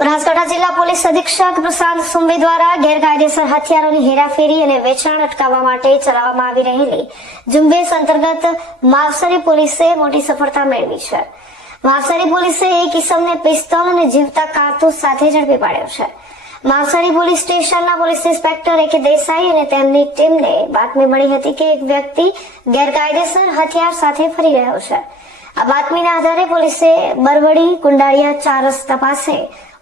બનાસકાંઠા જિલ્લા પોલીસ અધિક્ષક પ્રશાંત સુંબે દ્વારા ગેરકાયદેસર હથિયારોની હેરાફેરી અને વેચાણ અટકાવવા માટે ચલાવવામાં આવી રહેલી ઝુંબેશ અંતર્ગત માવસરી પોલીસે મોટી સફળતા મેળવી છે. માવસરી પોલીસે એક ઇસમને પિસ્તોલ અને જીવતા કારતૂસ સાથે ઝડપી પાડ્યો છે. માવસરી પોલીસ સ્ટેશનના પોલીસ ઇન્સ્પેક્ટર કે દેસાઈ અને તેમની ટીમને બાતમી મળી હતી કે એક વ્યક્તિ ગેરકાયદેસર હથિયાર સાથે ફરી રહ્યો છે. આ બાતમીના આધારે પોલીસે બરવડી, કુંડાળિયા ચાર રસ્તા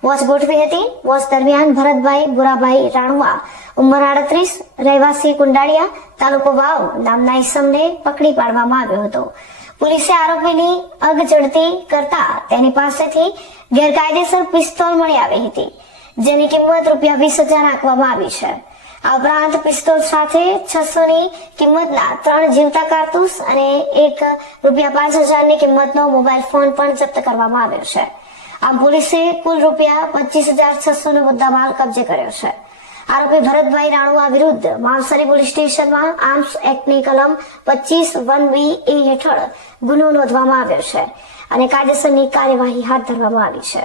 વોચ ગોઠવી હતી. વોચ દરમિયાન ભરતભાઈ બુરાભાઈ રાણવા ઉંમર આડત્રીસ, રહેવાસી કુંડાળિયા, તાલુકો વાવ નામના ઈસમને પકડી પાડવામાં આવ્યો હતો. પોલીસે આરોપીની અગ ચડતી કરતા તેની પાસેથી ગેરકાયદેસર પિસ્તોલ મળી આવી હતી, જેની કિંમત રૂપિયા વીસ હજાર આંકવામાં આવી છે. આ ઉપરાંત પિસ્તોલ સાથે છસો ની કિંમતના ત્રણ જીવતા કારતૂસ અને એક રૂપિયા પાંચ હજારની કિંમતનો મોબાઈલ ફોન પણ જપ્ત કરવામાં આવ્યો છે. આમ પોલીસે કુલ રૂપિયા પચીસ હજાર છસો નો મુદ્દામાલ કબજે કર્યો છે. આરોપી ભરતભાઈ રાણુઆ વિરુદ્ધ માવસરી પોલીસ સ્ટેશનમાં આર્મ્સ એક્ટની કલમ પચીસ વન બી એ હેઠળ ગુનો નોંધવામાં આવ્યો છે અને કાયદેસરની કાર્યવાહી હાથ ધરવામાં આવી છે.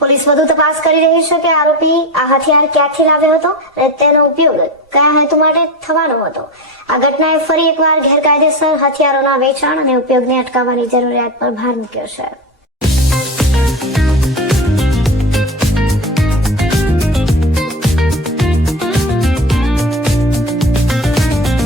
પોલીસ વધુ તપાસ કરી રહી છે કે આરોપી આ હથિયાર ક્યાંથી લાવ્યો હતો અને તેનો ઉપયોગ કયા હેતુ માટે થવાનો હતો. આ ઘટનાએ ફરી એકવાર ગેરકાયદેસર હથિયારોના વેચાણ અને ઉપયોગને અટકાવવાની જરૂરિયાત પર ભાર મૂક્યો છે. Thank you.